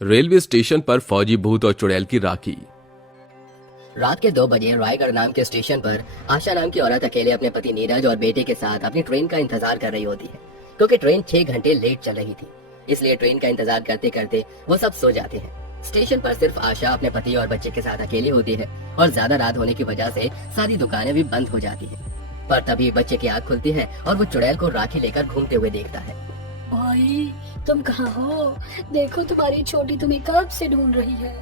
Railway station पर फौजी भूत और चुड़ैल की राखी। रात के 2 बजे रायगढ़ नाम के स्टेशन पर आशा नाम की औरत अकेले अपने पति नीरज और बेटे के साथ अपनी ट्रेन का इंतजार कर रही होती है, क्योंकि ट्रेन 6 घंटे लेट चल रही थी। इसलिए ट्रेन का इंतजार करते करते वो सब सो जाते हैं। स्टेशन पर सिर्फ आशा अपने पति और बच्चे के साथ अकेली होती है और ज्यादा रात होने की वजह से सारी दुकानें भी बंद हो जाती है। पर तभी बच्चे की आँख खुलती है और वो चुड़ैल को राखी लेकर घूमते हुए देखता है। भाई तुम कहाँ हो? देखो तुम्हारी छोटी तुम्हें कब से ढूंढ रही है।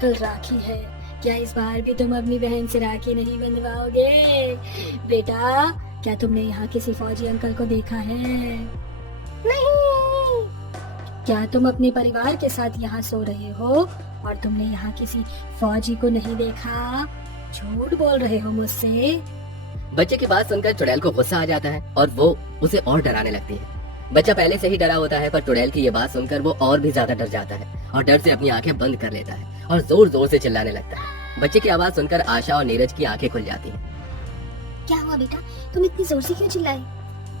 कल राखी है, क्या इस बार भी तुम अपनी बहन से राखी नहीं बंधवाओगे? बेटा, क्या तुमने यहाँ किसी फौजी अंकल को देखा है? नहीं। क्या तुम अपने परिवार के साथ यहाँ सो रहे हो और तुमने यहाँ किसी फौजी को नहीं देखा? झूठ बोल रहे हो मुझसे। बच्चे की बात सुनकर चुड़ैल को गुस्सा आ जाता है और वो उसे और डराने लगती है। बच्चा पहले से ही डरा होता है, पर चुड़ैल की ये बात सुनकर वो और भी ज्यादा डर जाता है और डर से अपनी आंखें बंद कर लेता है और जोर जोर से चिल्लाने लगता है। बच्चे की आवाज सुनकर आशा और नीरज की आंखें खुल जाती हैं। क्या हुआ बेटा, तुम इतनी जोर से क्यों चिल्लाए?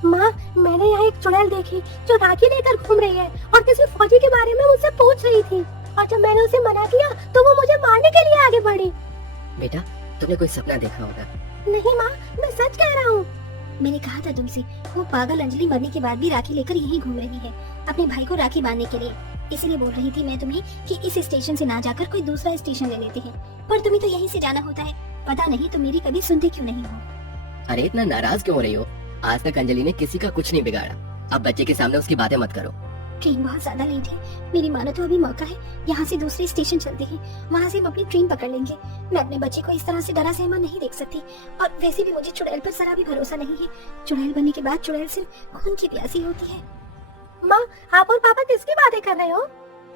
माँ, मैंने यहाँ एक चुड़ैल देखी जो राखी लेकर घूम रही है और किसी फौजी के बारे में मुझसे पूछ रही थी, और जब मैंने उसे मना किया तो वो मुझे मारने के लिए आगे बढ़ी। बेटा, तुमने कोई सपना देखा होगा। नहीं माँ, मैं सच कह रहा हूँ। मैंने कहा था तुमसे, वो पागल अंजलि मरने के बाद भी राखी लेकर यहीं घूम रही है, अपने भाई को राखी बांधने के लिए। इसलिए बोल रही थी मैं तुम्हें कि इस स्टेशन से ना जाकर कोई दूसरा स्टेशन ले लेते हैं, पर तुम्हें तो यहीं से जाना होता है। पता नहीं तुम मेरी कभी सुनते क्यों नहीं हो। अरे इतना नाराज क्यों हो रही हो? आज तक अंजलि ने किसी का कुछ नहीं बिगाड़ा। अब बच्चे के सामने उसकी बातें मत करो। ट्रेन बहुत ज्यादा लेट है, मेरी मानो तो अभी मौका है, यहाँ से दूसरे स्टेशन चलते हैं, वहाँ से हम अपनी ट्रेन पकड़ लेंगे। मैं अपने बच्चे को इस तरह से डरा सहमा नहीं देख सकती, और वैसे भी मुझे चुड़ैल पर जरा भी भरोसा नहीं है। चुड़ैल बनने के बाद चुड़ैल सिर्फ खून की प्यासी होती है। माँ, आप और पापा किसकी बातें कर रहे हो?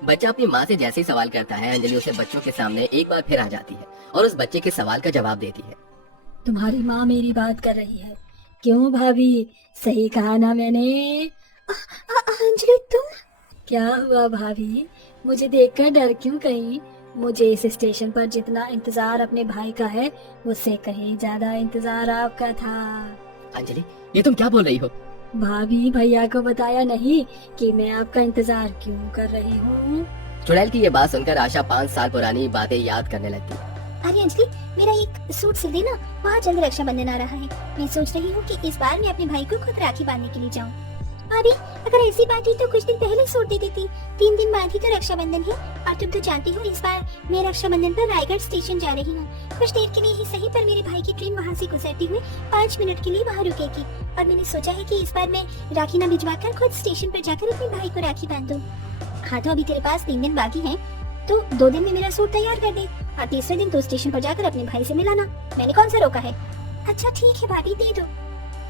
बच्चा अपनी माँ से जैसे ही सवाल करता है, अंजलि उसे बच्चों के सामने एक बार फिर आ जाती है और उस बच्चे के सवाल का जवाब देती है। तुम्हारी माँ मेरी बात कर रही है। क्यों भाभी, सही कहा ना मैंने? अंजलि तुम? क्या हुआ भाभी, मुझे देखकर डर क्यों गई? मुझे इस स्टेशन पर जितना इंतजार अपने भाई का है, उससे कहीं ज्यादा इंतजार आपका था। अंजलि, ये तुम क्या बोल रही हो? भाभी, भैया को बताया नहीं कि मैं आपका इंतजार क्यों कर रही हूँ? चुड़ैल की ये बात सुनकर आशा 5 साल पुरानी बातें याद करने लगती है। अरे अंजलि, मेरा एक सूट सिल देना, वहाँ जल्द रक्षाबंधन आ रहा है। मैं सोच रही हूँ कि इस बार मैं अपने भाई को खुद राखी बांधने के लिए जाऊँ। भाभी, अगर ऐसी बात हुई तो कुछ दिन पहले सूट दे देती। 3 दिन बाद ही तो रक्षाबंधन है, और तुम तो जानती हो इस बार मैं रक्षाबंधन पर रायगढ़ स्टेशन जा रही हूँ। कुछ देर के लिए ही सही, पर मेरे भाई की ट्रेन वहाँ से गुजरती हुई 5 मिनट के लिए वहाँ रुकेगी, और मैंने सोचा है कि इस बार मैं राखी न भिजवा कर खुद स्टेशन पर जाकर अपने भाई को राखी बांध दूँ। हाँ, तो अभी तेरे पास 3 दिन बाकी है, तो 2 दिन में मेरा सूट तैयार कर दे, और तीसरे दिन तो स्टेशन पर जाकर अपने भाई से मिलाना। मैंने कौन सा रोका है? अच्छा ठीक है भाभी, दे दो।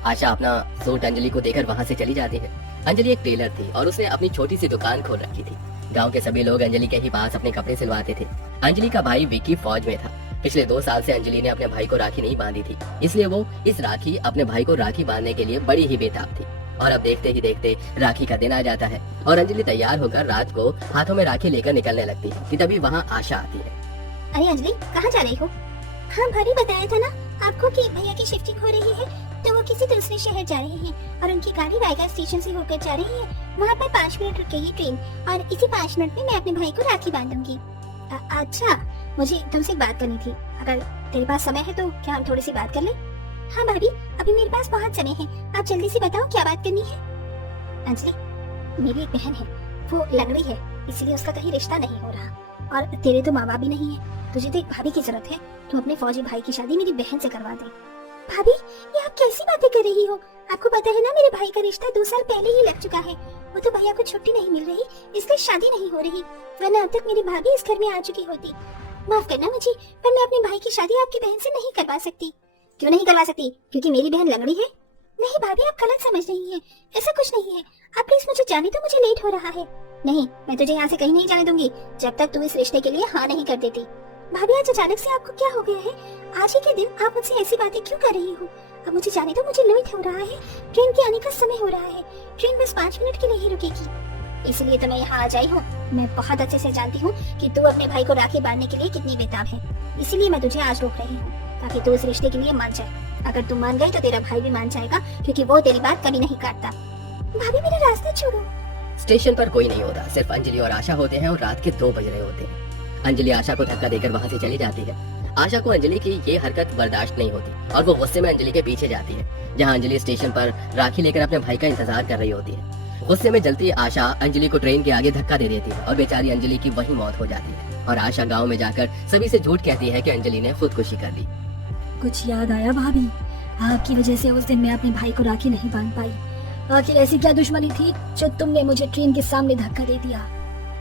आशा अपना सूट अंजलि को देकर वहाँ से चली जाती है। अंजलि एक टेलर थी और उसने अपनी छोटी सी दुकान खोल रखी थी। गांव के सभी लोग अंजलि के ही पास अपने कपड़े सिलवाते थे। अंजलि का भाई विकी फौज में था। पिछले 2 साल से अंजलि ने अपने भाई को राखी नहीं बांधी थी, इसलिए वो इस राखी अपने भाई को राखी बांधने के लिए बड़ी ही बेताब थी। और अब देखते ही देखते राखी का दिन आ जाता है और अंजलि तैयार होकर रात को हाथों में राखी लेकर निकलने लगती है कि तभी वहाँ आशा आती है। अरे अंजलि, कहाँ जा रही हो? हाँ भाभी, बताया था ना आपको कि भैया की शिफ्टिंग हो रही है, तो वो किसी दूसरे शहर जा रहे हैं और उनकी गाड़ी रायगढ़ स्टेशन से होकर जा रही है। वहाँ पर 5 मिनट रुकेगी ट्रेन, और इसी 5 मिनट में मैं अपने भाई को राखी बांधूंगी। अच्छा, मुझे तुमसे बात करनी थी। अगर तेरे पास समय है तो क्या हम थोड़ी सी बात कर लें? हाँ भाभी, अभी मेरे पास बहुत समय है, आप जल्दी से बताओ क्या बात करनी है। अंजलि, मेरी एक बहन है, वो लंगड़ी है, इसलिए उसका कहीं रिश्ता नहीं हो रहा, और तेरे तो माँ बाप भी नहीं है। तुझे तो एक भाभी की जरूरत है, तू अपने फौजी भाई की शादी मेरी बहन से करवा दे। भाभी, ये आप कैसी बातें कर रही हो? आपको पता है ना मेरे भाई का रिश्ता 2 साल पहले ही लग चुका है। वो तो भैया को छुट्टी नहीं मिल रही, इसलिए शादी नहीं हो रही, वरना अब तक मेरी भाभी इस घर में आ चुकी होती। माफ करना मुझे, पर मैं अपने भाई की शादी आपकी बहन से नहीं करवा सकती। क्यों नहीं करवा सकती? क्योंकि मेरी बहन लंगड़ी है? नहीं भाभी, आप गलत समझ रही हैं, ऐसा कुछ नहीं है। आप प्लीज मुझे जाने दो, मुझे लेट हो रहा है। नहीं, मैं तुझे यहाँ से कहीं नहीं जाने दूंगी जब तक तू इस रिश्ते के लिए हाँ नहीं कर देती। भाभी, आज अचानक से आपको क्या हो गया है? आज ही के दिन आप मुझसे ऐसी बातें क्यों कर रही हो? अब मुझे जाने दो, मुझे लेट हो रहा है, ट्रेन के आने का समय हो रहा है, ट्रेन बस 5 मिनट के लिए ही रुकेगी। इसलिए तो मैं यहाँ आ जाई हूँ। मैं बहुत अच्छे से जानती हूँ कि तू अपने भाई को राखी बांधने के लिए कितनी बेताब है, इसीलिए मैं तुझे आज रोक रही हूँ, ताकि तू इस रिश्ते के लिए मान जाए। अगर तू मान गई तो तेरा भाई भी मान जाएगा, क्योंकि वो तेरी बात कभी नहीं काटता। भाभी, मेरा रास्ता छोड़ो। स्टेशन पर कोई नहीं होता, सिर्फ अंजलि और आशा होते हैं और रात के 2 बज रहे होते हैं। अंजलि आशा को धक्का देकर वहाँ से चली जाती है। आशा को अंजलि की ये हरकत बर्दाश्त नहीं होती और वो गुस्से में अंजलि के पीछे जाती है, जहाँ अंजलि स्टेशन पर राखी लेकर अपने भाई का इंतजार कर रही होती है। गुस्से में जलती आशा अंजलि को ट्रेन के आगे धक्का दे देती है और बेचारी अंजलि की वही मौत हो जाती है। और आशा गाँव में जाकर सभी से झूठ कहती है कि अंजलि ने खुदकुशी कर ली। कुछ याद आया भाभी? आपकी वजह से उस दिन मैं अपने भाई को राखी नहीं बांध पाई। आखिर ऐसी क्या दुश्मनी थी जो तुमने मुझे ट्रेन के सामने धक्का दे दिया?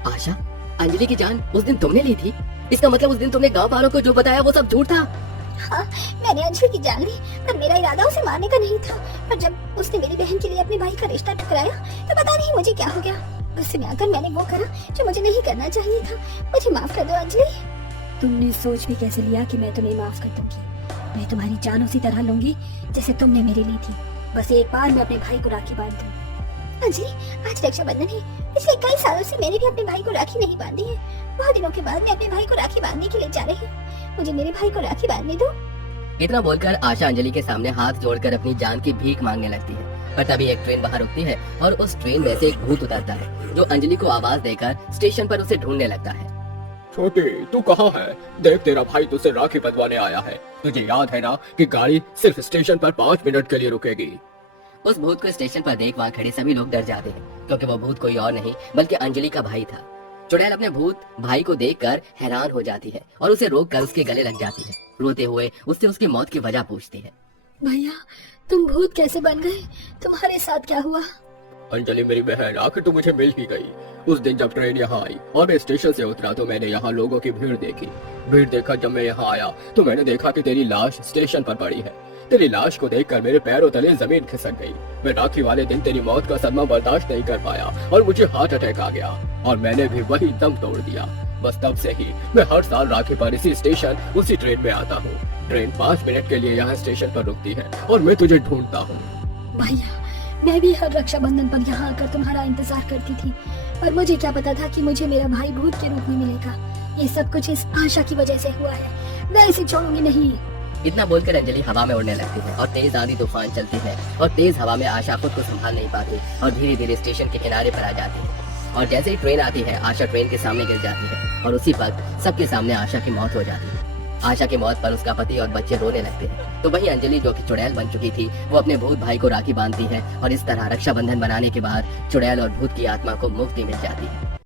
आशा, अंजलि की जान उस दिन तुमने ली थी? इसका मतलब उस दिन तुमने गांव वालों को जो बताया वो सब झूठ था? हाँ, मैंने अंजलि की जान ली, पर मेरा इरादा उसे मारने का नहीं था। पर जब उसने मेरी बहन के लिए अपने भाई का रिश्ता ठुकराया तो पता नहीं मुझे क्या हो गया। गुस्से में आकर मैंने वो करा जो मुझे नहीं करना चाहिए था। मुझे माफ कर दो अंजलि। तुमने सोच भी कैसे लिया कि मैं तुम्हें माफ कर दूंगी? मैं तुम्हारी जान उसी तरह लूंगी जैसे तुमने मेरी ली थी। बस एक बार मैं अपने भाई को राखी बांध दूं। अंजलि, आज रक्षाबंधन है। पिछले कई सालों से मैंने भी अपने भाई को राखी नहीं बांधी है। बहुत दिनों के बाद मैं अपने भाई को राखी बांधने के लिए जा रही हूँ। मुझे मेरे भाई को राखी बांधने दो। इतना बोलकर आशा अंजलि के सामने हाथ जोड़कर अपनी जान की भीख मांगने लगती है। पर तभी एक ट्रेन बाहर रुकती है और उस ट्रेन में से एक भूत उतरता है, जो अंजलि को आवाज देकर स्टेशन पर उसे ढूंढने लगता है। छोटी, तू कहाँ है? देख, तेरा भाई तुझसे राखी बंधवाने आया है। तुझे याद है ना कि गाड़ी सिर्फ स्टेशन पर 5 मिनट के लिए रुकेगी। उस भूत को स्टेशन पर देख वहाँ खड़े सभी लोग डर जाते हैं, क्योंकि वो भूत कोई और नहीं बल्कि अंजलि का भाई था। चुड़ैल अपने भूत भाई को देखकर हैरान हो जाती है और उसे रोक कर उसके गले लग जाती है। रोते हुए उससे उसकी मौत की वजह पूछती है। भैया, तुम भूत कैसे बन गए? तुम्हारे साथ क्या हुआ? अंजलि मेरी बहन, आखिर तू मुझे मिल ही गई। उस दिन जब ट्रेन यहाँ आई और मैं स्टेशन से उतरा तो मैंने यहाँ लोगों की भीड़ देखी। भीड़ देखकर जब मैं यहाँ आया तो मैंने देखा कि तेरी लाश स्टेशन पर पड़ी है। तेरी लाश को देखकर मेरे पैरों तले जमीन खिसक गई। मैं राखी वाले दिन तेरी मौत का सदमा बर्दाश्त नहीं कर पाया और मुझे हार्ट अटैक आ गया और मैंने भी वही दम तोड़ दिया। बस तब से ही मैं हर साल राखी पर इसी स्टेशन उसी ट्रेन में आता हूँ। ट्रेन 5 मिनट के लिए यहाँ स्टेशन पर रुकती है और मैं तुझे ढूंढता हूँ। भैया, मैं भी हर रक्षाबंधन पर यहाँ आकर तुम्हारा इंतजार करती थी, पर मुझे क्या पता था कि मुझे मेरा भाई भूत के रूप में मिलेगा। ये सब कुछ इस आशा की वजह से हुआ है। मैं इसे छोड़ूंगी नहीं। इतना बोलकर अंजलि हवा में उड़ने लगती है और तेज आंधी तूफान चलती है और तेज हवा में आशा खुद को संभाल नहीं पाती और धीरे धीरे स्टेशन के किनारे पर आ जाती है। और जैसे ही ट्रेन आती है आशा ट्रेन के सामने गिर जाती है और उसी वक्त सबके सामने आशा की मौत हो जाती है। आशा की मौत पर उसका पति और बच्चे रोने लगते हैं। तो वही अंजलि, जो कि चुड़ैल बन चुकी थी, वो अपने भूत भाई को राखी बांधती है और इस तरह रक्षाबंधन बनाने के बाद चुड़ैल और भूत की आत्मा को मुक्ति मिल जाती है।